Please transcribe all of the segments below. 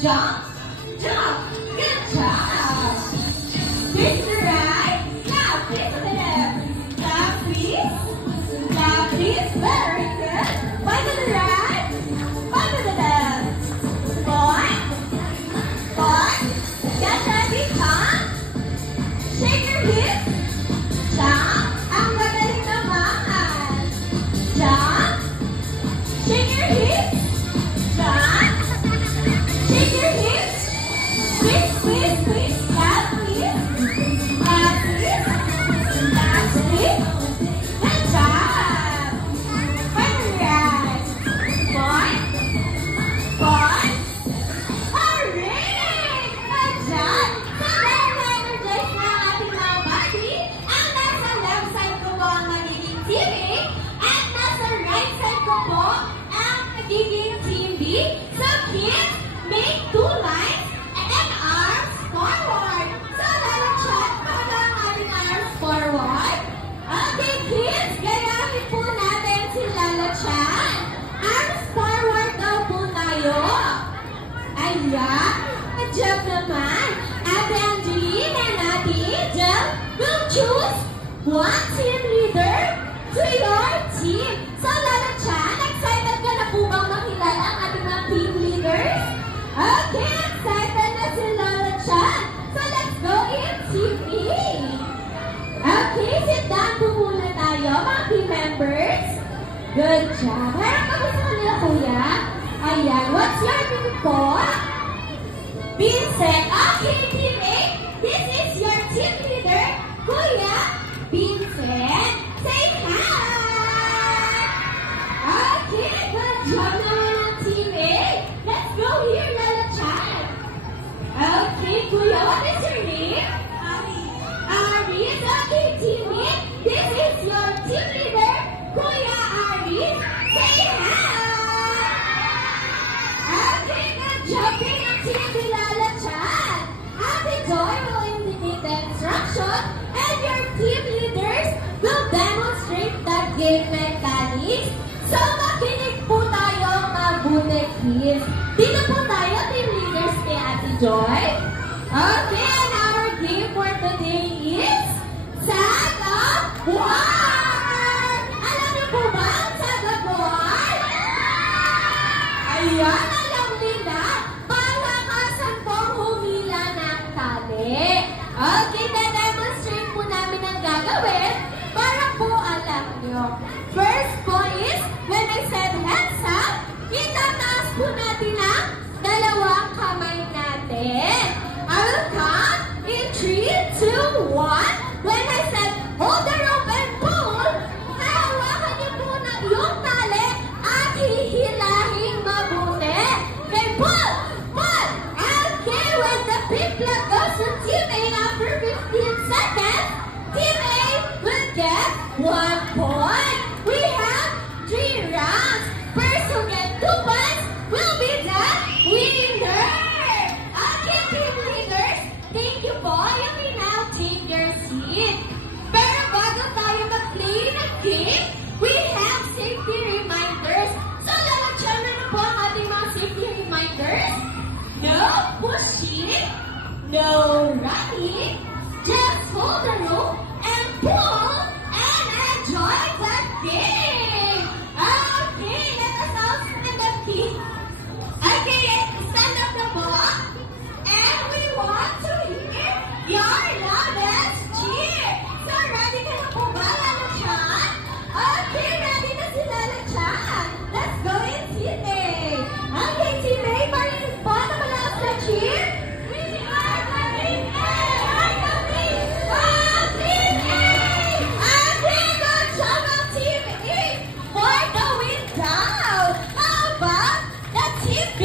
Jump, jump. Good job. Twist to the right. Now twist to the left. Stop, please. Stop, please. Very good. Point to the right. Point to the left. Point. Point. Get ready, come. Shake your hips. Jump. Ang magaling naman. Jump. Shake your hips. Jump. Shake your hips. Twist, twist, twist. Stop, please. Stop, please. Stop, please. Good job. Point to the right. Point. Point. Alright! Good job! So, dahil na-energize na ang ating mga body, ang nasa left side ko po ang magiging team A, at nasa right side ko po ang magiging team B. So, kids, make 2 lines and then arms forward. So, lalachat pa na ang ating arms forward. Okay, kids, gayahin po natin si lalachat. Arms forward daw po tayo. Ayan, good job naman. Ate Angeline and Ate Angel will choose one team leader to your team. So, Lala Chan, excited ka na po bang makilala ang ating mga team leaders? Okay, excited na si Lala Chan. So, let's go in Team A. Okay, sit down po muna tayo, mga team members. Good job. Meron pa gusto ko nila, kuya? Ayan, what's your name po? Vincent. Okay, Team A, this is your team leader, Kuya Vincent. Say hi! Okay, good job naman ng Team A. Let's go here, Lala Chan. Okay, Kuya, what is your name? Aris. Okay, Team B, this is your team leader, Kuya Aris. Say hi! Okay, good job din ang Team B, Lala Chan. Ate Joy will indicate the instruction and your team leaders will demonstrate the game mechanics. So, makinig po tayo mabuti, kids. Dito po tayo, team leaders kay Ate Joy. Okay, and our game for today is Tag of War! Alam niyo po ba ang Tag of War? Ayan, alam nila. Palakasan po humila ng tali. Okay, na-demonstrate po namin ang gagawin para po alam nyo. First po is, when I said hands up, itataas po natin ang dalawang kamay natin. I will count in 3, 2, 1. When I said hold the rope and pull, hahawakan niyo po na yung tali at hihilahin mabuti. Okay, pull! Pull! Okay, when the pink flag goes to Team A after 15 seconds, Team A will get 1 point. We have 3 rounds. First who get 2 points will be the winner. Okay, team leaders, thank you po. You may now take your seat. Pero bago tayo mag-play ng game, we have safety reminders. So, lalachan na po ang ating mga safety reminders. No pushing, no running, just hold the rope and pull and enjoy the game. Okay, let us all stand up, please. Okay, stand up na po. And we want to hear your loudest cheer. So, ready ka na po ba, Lala Chan? Okay, ready na si Lala Chan. Let's go in, Team A. Okay, Team A, parinig po na malakas na cheer. We are the Team A! Team A! Okay, good job of Team A for going down. How about the Team B?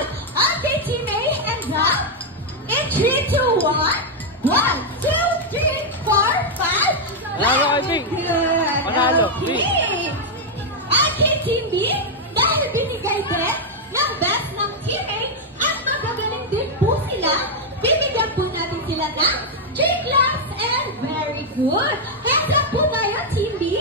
good. Okay, Team A, hands up. In 3, 2, 1. 1, 2, 3, 4, 5. Panalo kay Bing. Good. Panalo, Okay. Okay, Team B, dahil binigay din ng best ng Team A at magagaling din po sila, bibigyan po natin sila ng 3 claps and very good. Hands up po tayo, Team B.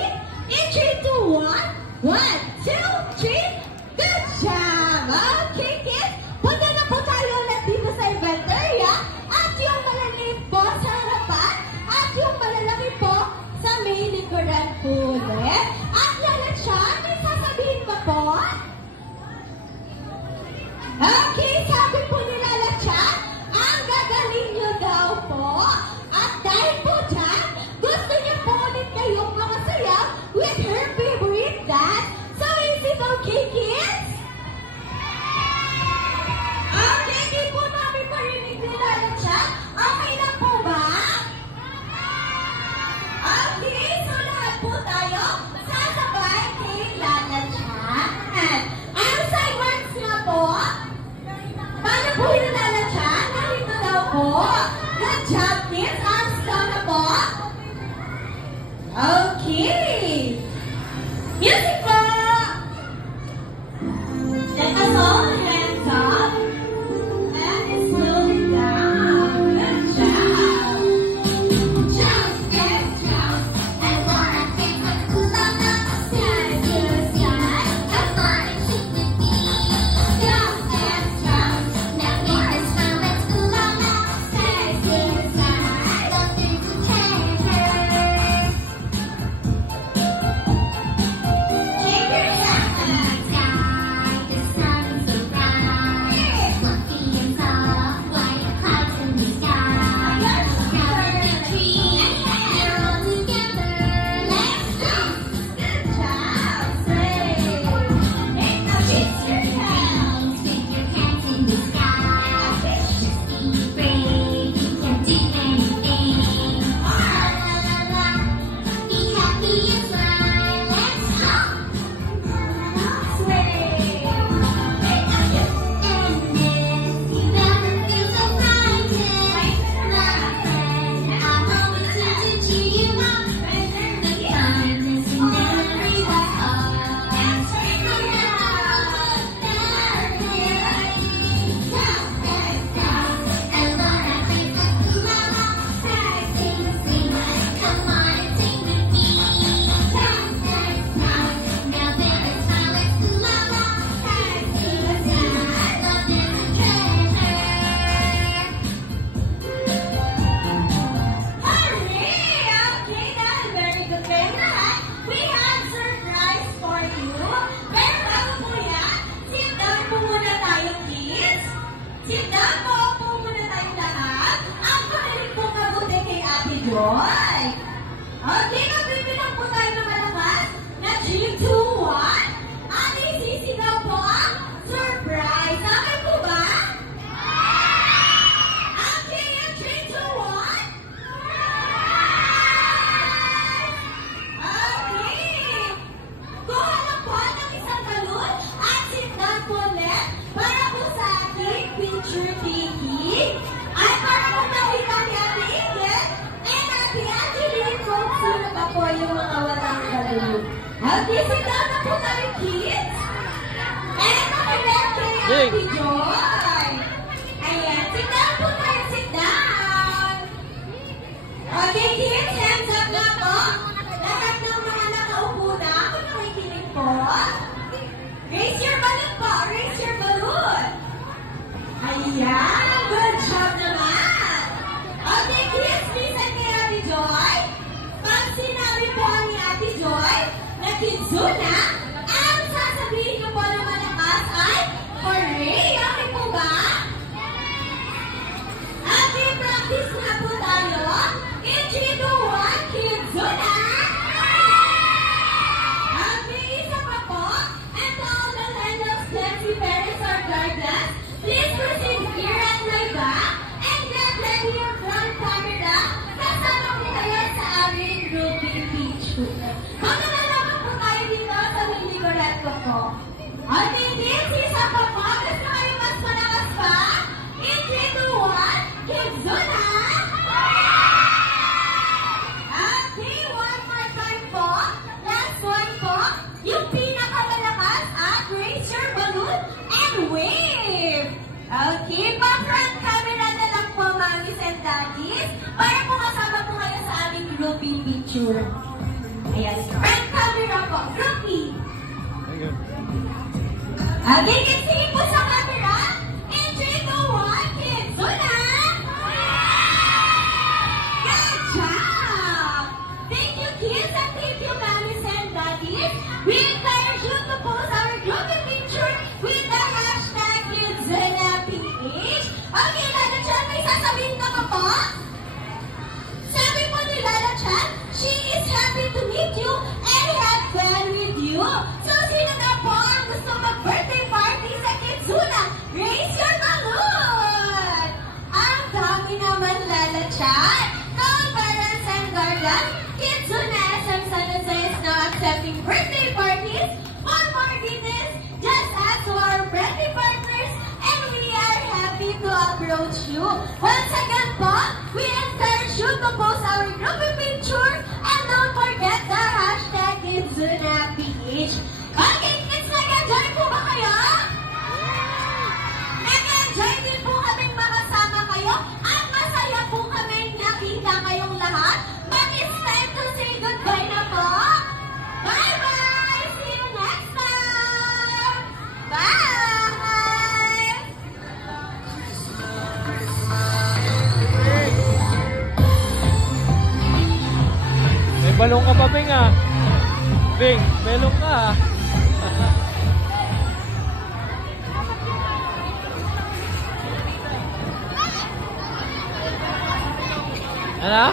In 3, 2, 1. 1, 2, 3. Good job. Okay, kids. Punta na po tayo ulit dito sa event area at yung malalaki po sa harapan at yung malalaki po sa may likuran po ulit. At Lalatsan, may sasabihin ba po? Okay, sabi po ni Lalatsan, ang gagaling nyo daw po. At dahil po dyan, gusto niyo po ulit kayong makasayaw with her favorite dance. So is it okay, kids? Okay, di po namin parinig ni Lalatsan. Okay lang po ba? Okay, so lahat po tayo sasabay kay Lalatsan. Ang silence nga po. Paano po yung Lalatsan? Narito daw po. Good job, kids. Arms down na po. Okay. Music po. Let us all hands up. And slow down. Good job. Jump, yes, jump. I wanna take a cool on the sky to the sky. Come on and shoot with me. Jump, yes, jump. Now make a smile. Let's cool on the sky to the sky. Don't do the change. Keep your hands in the sky. The sun is so bright. Fluffy and soft, like clouds in the sky. Gather the trees, they're all together. Let's jump. Good job. Say, make a kiss your hands. Stick your hands in the sky. Just be brave. You can do anything. La la la la. Be happy and smile. Let's jump. Sway. Make a kiss. And if you ever feel so frightened, my friend, I'm always here to cheer you up. The kindness in every heart. That's right. Come on and sing with me. Now there is smile, let's do la la. Love is a treasure. Hooray! Okay, that's very good. Kayong lahat, we have surprise for you. Pero bago po yan, sit down po muna tayo, kids. Sit down po muna tayo lahat. Ang makinig po mabuti kay Ate Joy. Okay, magbibilang po tayo ng malakas na 3, 2, 1. Ate, sisigaw po ang surprise. Okay po ba? Okay, yung 3, 2, 1. Okay. Kuha lang po ng isang balon at sit down po ulit para po sa ating picture taking. At para po nakita ni Ate Ingrid and Ate Angeline kung sino pa po yung mga walang balon. Okay, sit down na po tayo, kids. And makinig kay Ate Joy. Ayan, sit down po tayo, sit down. Okay, kids, hands up na po. Lahat ng mga nakaupo na, kung nakikinig po. Raise your balloon po, raise your balloon. Ayan, good job naman. Okay, kids, listen kay Ate Joy. Pag sinabi po ni Ate Joy na kidzuna, ang sasabihin niyo po na malakas ay hooray. Okay po ba? Okay, practice na po tayo. In 3, 2, 1, kidzuna. Okay, isa pa po. And to all the Lendals, Nancy, Paris, or Guardians, please proceed here at my back and get ready your front camera. Kasama po kayo sa aming grouping picture. Maglalaro po tayo dito sa Windy Coretto po. Okay, kids, isa pa po. Gusto kayo mas pa? In 3, 2, 1, Kizuna! Okay, one more time po. Last one po. Yung pinakamalakas at raise your balloon and wave. Okay, pa-front camera na lang po, mommies and daddies, para po kasama po kayo sa aming groupie picture. Ayan, front camera po, groupie. Okay, sige po sa camera. In 3, 2, 1, Kizuna! Good job! Thank you, kids, and thank you, mommies and daddies. We encourage you to post our groupie picture with the hashtag KidzunaPH. Okay, Lala Chan, may sasabihin ka pa po? Sabi po ni Lala Chan, she is happy to meet you and have fun with you. So, sino na po ang gusto mag-birthday party sa Kizuna? Raise your balloon! Ang dami naman, Lala Chan. Call parents and guardians. Kizuna SM San Jose is now accepting birthday parties. For more details, just ask to our birthday partners and we are happy to approach you. Once again po, we encourage you to post our groupie picture and don't forget the hashtag KidzunaPH. Okay, kids, nag-enjoy po ba kayo? Nag-enjoy din po kaming makasama kayo at masaya po kaming nakita kayong lahat. But it's time to say goodbye na po. Bye-bye! See you next time! Bye! May balong ka pa, Bing, ah. Bing, melong ka, ah. Ano?